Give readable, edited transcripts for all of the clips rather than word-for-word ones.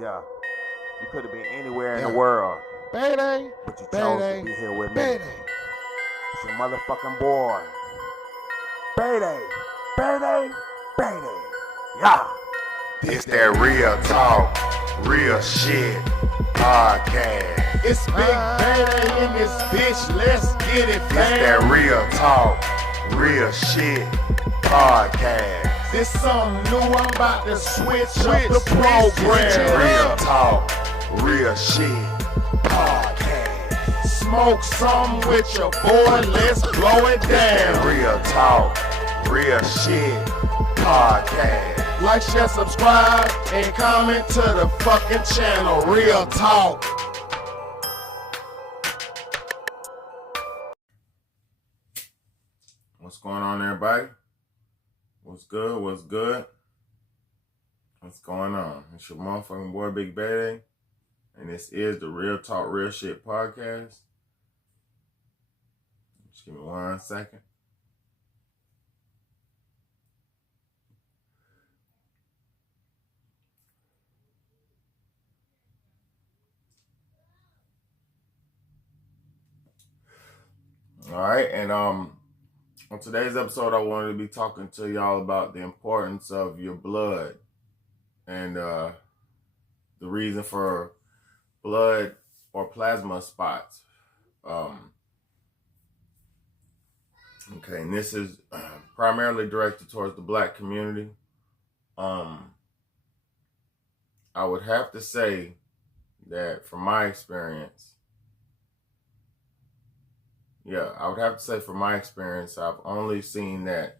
Yeah, you could have been anywhere in the Yeah. world, Payday. but you chose to Payday. be here with me. Payday. It's your motherfucking boy. Payday. Payday. Payday. Yeah. It's that real talk, real shit podcast. It's Big Payday in this bitch. Let's get it, It's fam. that real talk, real shit podcast. This something new. I'm about to switch up the program. Real talk, real shit podcast. Smoke some with your boy. Let's blow it down. Real talk, real shit podcast. Like, share, subscribe, and comment to the fucking channel. Real talk. What's going on, everybody? What's good? What's good? What's going on? It's your motherfucking boy, Big Payday, and this is the Real Talk, Real Shit podcast. Just give me 1 second. All right, and on today's episode, I wanted to be talking to y'all about the importance of your blood and the reason for blood or plasma spots. Okay, and this is primarily directed towards the black community. I would have to say that from my experience, I've only seen that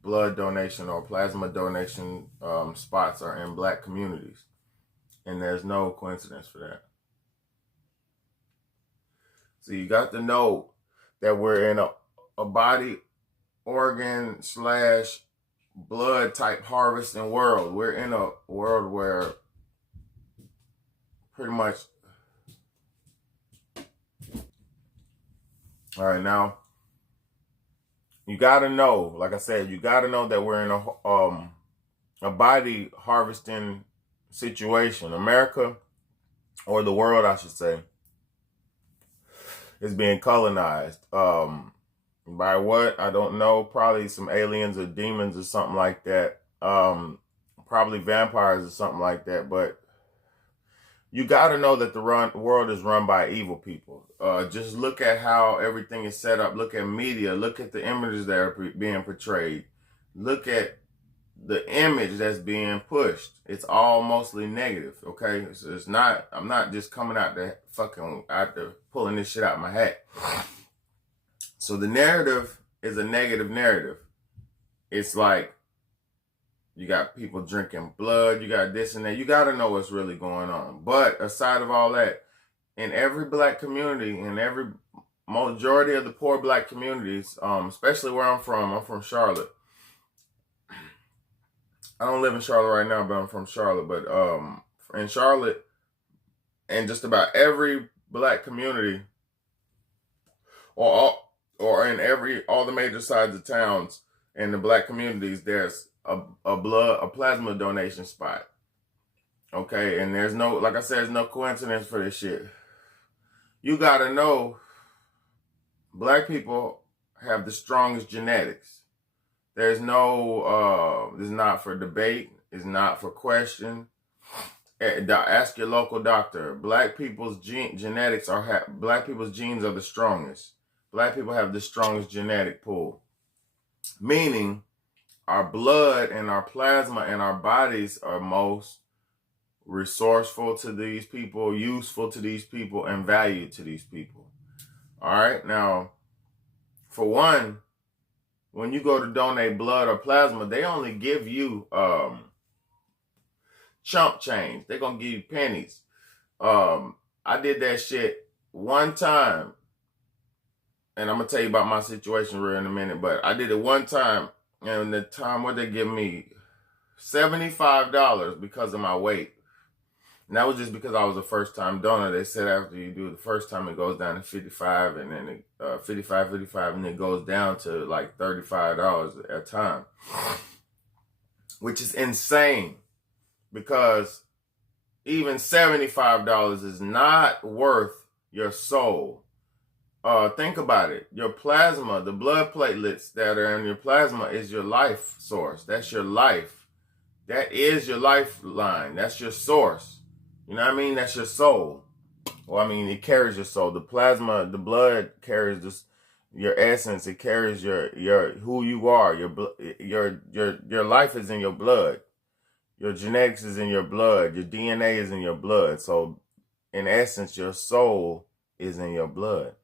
blood donation or plasma donation spots are in black communities. And there's no coincidence for that. So you got to know that we're in a body organ / blood type harvesting world. We're in a world where pretty much. All right, now you gotta know, like I said, you gotta know that we're in a body harvesting situation. America, or the world, I should say, is being colonized. By what? I don't know. Probably some aliens or demons or something like that. Probably vampires or something like that. But you got to know that the world is run by evil people. Just look at how everything is set up. Look at media. Look at the images that are being portrayed. Look at the image that's being pushed. It's all mostly negative, okay? So it's not, I'm not just coming out there pulling this shit out of my hat. So the narrative is a negative narrative. It's like, you got people drinking blood, you got this and that. You got to know what's really going on. But aside of all that, in every black community, in every majority of the poor black communities, especially where I'm from Charlotte. I don't live in Charlotte right now, but I'm from Charlotte. But in Charlotte, and just about every black community, or in all the major sides of towns in the black communities, there's a plasma donation spot. Okay, and there's no, like I said, there's no coincidence for this shit. You gotta know, black people have the strongest genetics. There's no, it's not for debate. It's not for question. Ask your local doctor. Black people's genetics black people's genes are the strongest. Black people have the strongest genetic pool. Meaning, our blood and our plasma and our bodies are most resourceful to these people, useful to these people, and valued to these people. All right. Now, for one, when you go to donate blood or plasma, they only give you chump change. They're going to give you pennies. I did that shit one time. And I'm going to tell you about my situation real in a minute. But I did it one time. And the time, what they give me? $75 because of my weight. And that was just because I was a first-time donor. They said after you do it the first time, it goes down to 55, and then 55, and it goes down to like $35 at a time, which is insane because even $75 is not worth your soul. Think about it. Your plasma, the blood platelets that are in your plasma is your life source. That's your life. That is your lifeline. That's your source. You know what I mean? That's your soul. Well, I mean, it carries your soul. The plasma, the blood carries this, your essence. It carries your who you are. Your life is in your blood. Your genetics is in your blood. Your DNA is in your blood. So, in essence, your soul is in your blood.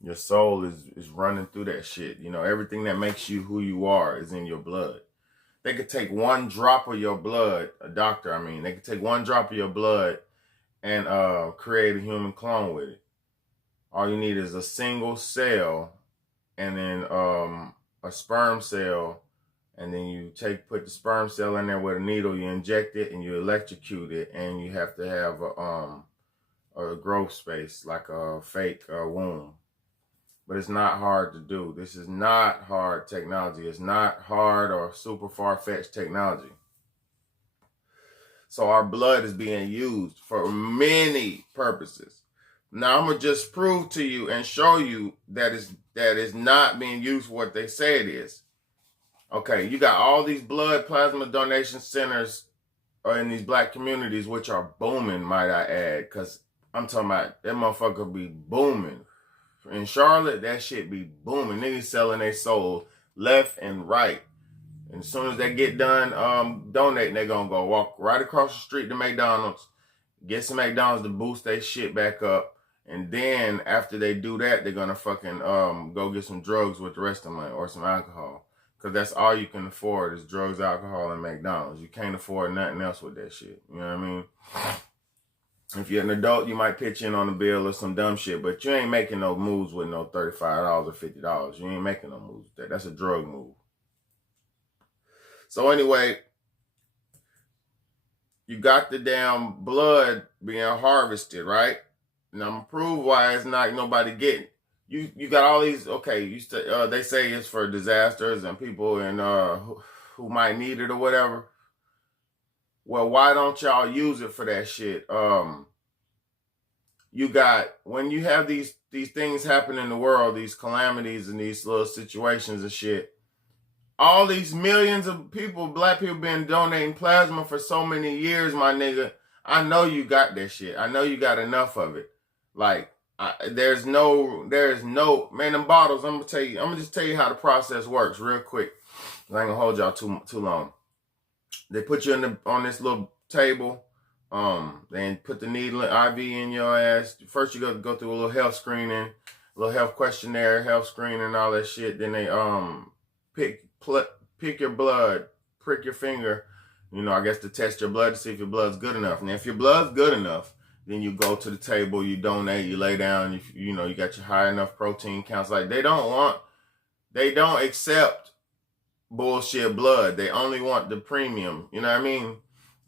Your soul is running through that shit. You know, everything that makes you who you are is in your blood. They could take one drop of your blood, they could take one drop of your blood and create a human clone with it. All you need is a single cell and then a sperm cell, and then you put the sperm cell in there with a needle, you inject it and you electrocute it, and you have to have a growth space, like a fake womb. But it's not hard to do. This is not hard technology. It's not hard or super far-fetched technology. So our blood is being used for many purposes. Now I'm gonna just prove to you and show you that it's not being used for what they say it is. Okay, you got all these blood plasma donation centers in these black communities, which are booming, might I add, because I'm talking about that motherfucker be booming. In Charlotte, that shit be booming. Niggas selling their soul left and right. And as soon as they get done donating, they gonna go walk right across the street to McDonald's, get some McDonald's to boost their shit back up. And then after they do that, they're gonna fucking go get some drugs with the rest of the money, or some alcohol. Because that's all you can afford is drugs, alcohol, and McDonald's. You can't afford nothing else with that shit. You know what I mean? If you're an adult, you might pitch in on a bill or some dumb shit, but you ain't making no moves with no $35 or $50. You ain't making no moves with that. That's a drug move. So anyway, you got the damn blood being harvested, right? And I'm gonna prove why it's not nobody getting. You got all these, okay, they say it's for disasters and people and who might need it or whatever. Well, why don't y'all use it for that shit? You got, when you have these things happen in the world, these calamities and these little situations and shit, all these millions of people, black people, been donating plasma for so many years, my nigga. I know you got that shit. I know you got enough of it. Like, there's no, man, them bottles, I'm gonna just tell you how the process works real quick. I ain't gonna hold y'all too long. They put you on this little table. Then put the needle and IV in your ass. First, you go through a little health screening, a little health questionnaire, health screening, and all that shit. Then they pick your blood, prick your finger. You know, I guess to test your blood to see if your blood's good enough. And if your blood's good enough, then you go to the table, you donate, you lay down. You know, you got your high enough protein counts. Like they don't accept bullshit blood. They only want the premium. You know what I mean?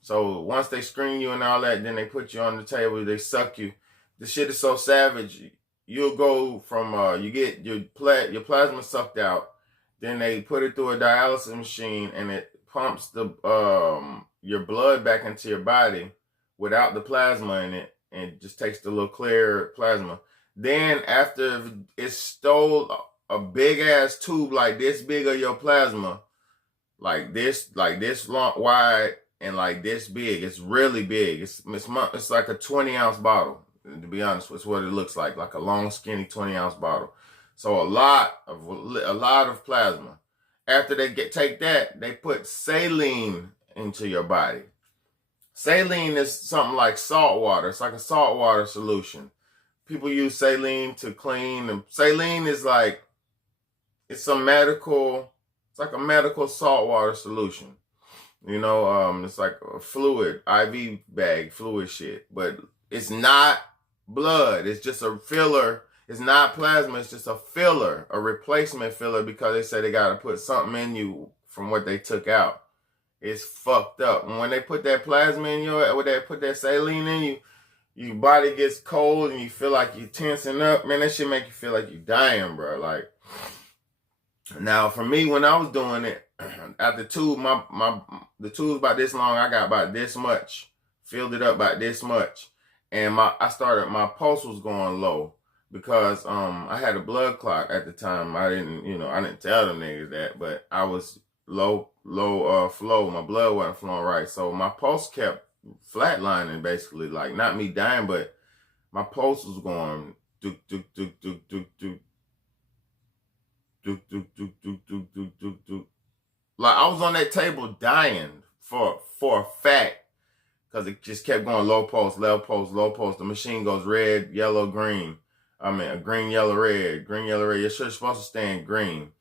So once they screen you and all that, then they put you on the table, they suck you. The shit is so savage. You'll go from, you get your plasma sucked out, then they put it through a dialysis machine and it pumps your blood back into your body without the plasma in it, and just takes the little clear plasma. Then after it stole a big ass tube like this big of your plasma, like this long, wide, and like this big. It's really big. It's like a 20-ounce bottle, to be honest. It's what it looks like a long, skinny 20-ounce bottle. So a lot of plasma. After they take that, they put saline into your body. Saline is something like salt water. It's like a salt water solution. People use saline to clean. And saline is like, it's like a medical salt water solution. You know, it's like a fluid, IV bag, fluid shit. But it's not blood. It's just a filler. It's not plasma. It's just a filler, a replacement filler, because they say they got to put something in you from what they took out. It's fucked up. And when they put that plasma in you, when they put that saline in you, your body gets cold and you feel like you're tensing up. Man, that shit make you feel like you're dying, bro. Like, now for me, when I was doing it, at the tube, the tube's about this long. I got about this much filled it up about this much, and my pulse was going low because I had a blood clot at the time. I didn't tell them niggas that, but I was low flow. My blood wasn't flowing right, so my pulse kept flatlining, basically, like not me dying, but my pulse was going duk duk duk duk duk duk duk duk duk duk duk duk duk duk. Like I was on that table dying for a fact, because it just kept going low pulse, low pulse, low pulse. The machine goes red, yellow, green. I mean, green, yellow, red, green, yellow, red. Your shit's supposed to stay in green,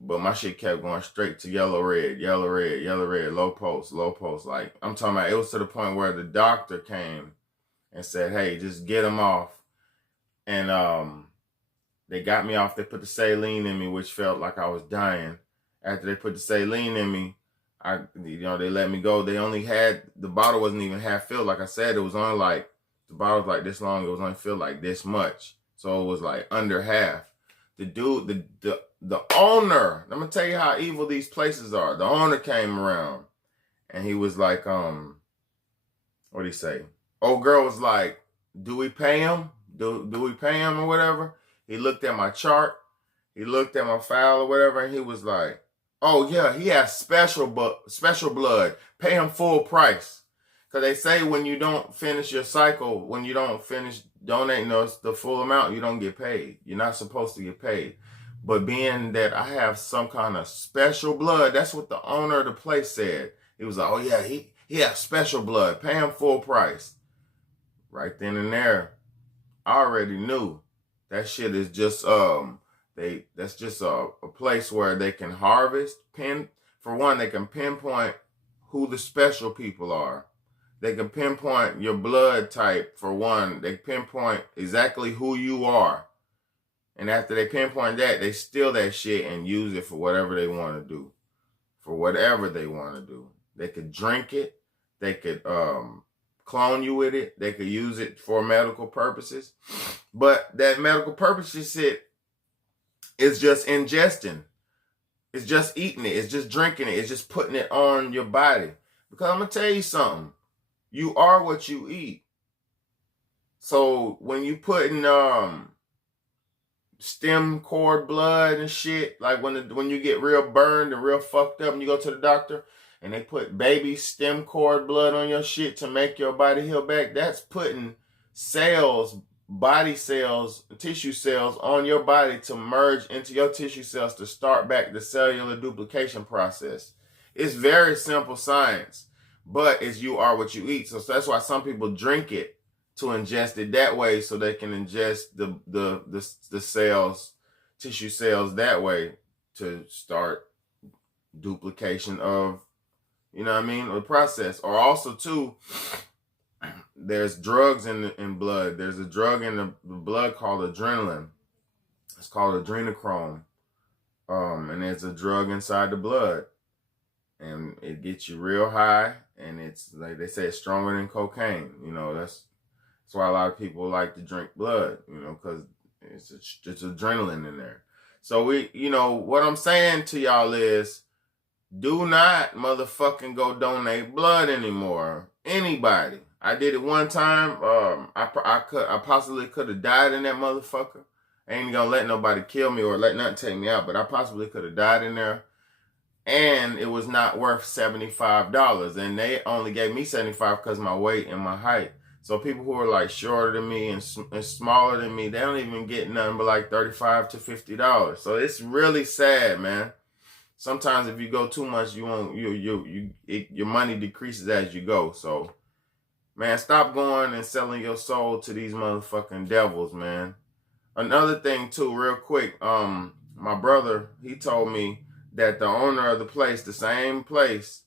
but my shit kept going straight to yellow, red, yellow, red, yellow, red, low pulse, low pulse. Like I'm talking about, it was to the point where the doctor came and said, "Hey, just get him off." And they got me off. They put the saline in me, which felt like I was dying. After they put the saline in me, they let me go. They only had, the bottle wasn't even half filled. Like I said, it was only like, the bottle was like this long. It was only filled like this much. So it was like under half. The dude, the owner, I'm gonna tell you how evil these places are. The owner came around and he was like, what'd he say? Old girl was like, "Do we pay him? Do we pay him or whatever?" He looked at my chart. He looked at my file or whatever, and he was like, "Oh yeah, he has special blood. Pay him full price." Because they say when you don't finish your cycle, when you don't finish donating us the full amount, you don't get paid. You're not supposed to get paid. But being that I have some kind of special blood, that's what the owner of the place said. He was like, "Oh yeah, he has special blood. Pay him full price." Right then and there, I already knew that shit is just that's just a place where they can harvest. For one, they can pinpoint who the special people are. They can pinpoint your blood type. For one, they pinpoint exactly who you are. And after they pinpoint that, they steal that shit and use it for whatever they want to do. For whatever they want to do. They could drink it. They could clone you with it. They could use it for medical purposes. But that medical purposes shit is just ingesting. It's just eating it. It's just drinking it. It's just putting it on your body. Because I'm going to tell you something. You are what you eat. So when you put in stem cord blood and shit, like when you get real burned and real fucked up and you go to the doctor and they put baby stem cord blood on your shit to make your body heal back, that's putting cells, body cells, tissue cells on your body to merge into your tissue cells to start back the cellular duplication process. It's very simple science, but it's you are what you eat. So that's why some people drink it, to ingest it that way, so they can ingest the cells, tissue cells that way, to start duplication of, you know what I mean, the process. Or also too, there's drugs in blood. There's a drug in the blood called adrenaline. It's called adrenochrome. And there's a drug inside the blood. And it gets you real high. And it's, like they say, it's stronger than cocaine. You know, that's why a lot of people like to drink blood, you know, because it's adrenaline in there. So what I'm saying to y'all is, do not motherfucking go donate blood anymore. Anybody. I did it one time. I possibly could have died in that motherfucker. I ain't gonna let nobody kill me or let nothing take me out, but I possibly could have died in there. And it was not worth $75. And they only gave me $75 because of my weight and my height. So people who are like shorter than me and smaller than me, they don't even get nothing but like $35 to $50. So it's really sad, man. Sometimes if you go too much, your money decreases as you go. So, man, stop going and selling your soul to these motherfucking devils, man. Another thing too, real quick, my brother, he told me that the owner of the place, the same place,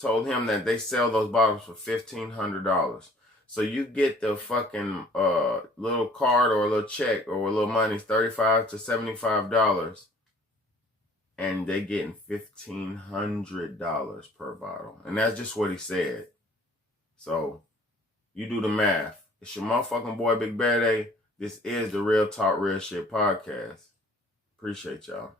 told him that they sell those bottles for $1,500. So you get the fucking little card or a little check or a little money, $35 to $75, and they getting $1,500 per bottle. And that's just what he said. So you do the math. It's your motherfucking boy, Big Bad A. This is the Real Talk Real Shit podcast. Appreciate y'all.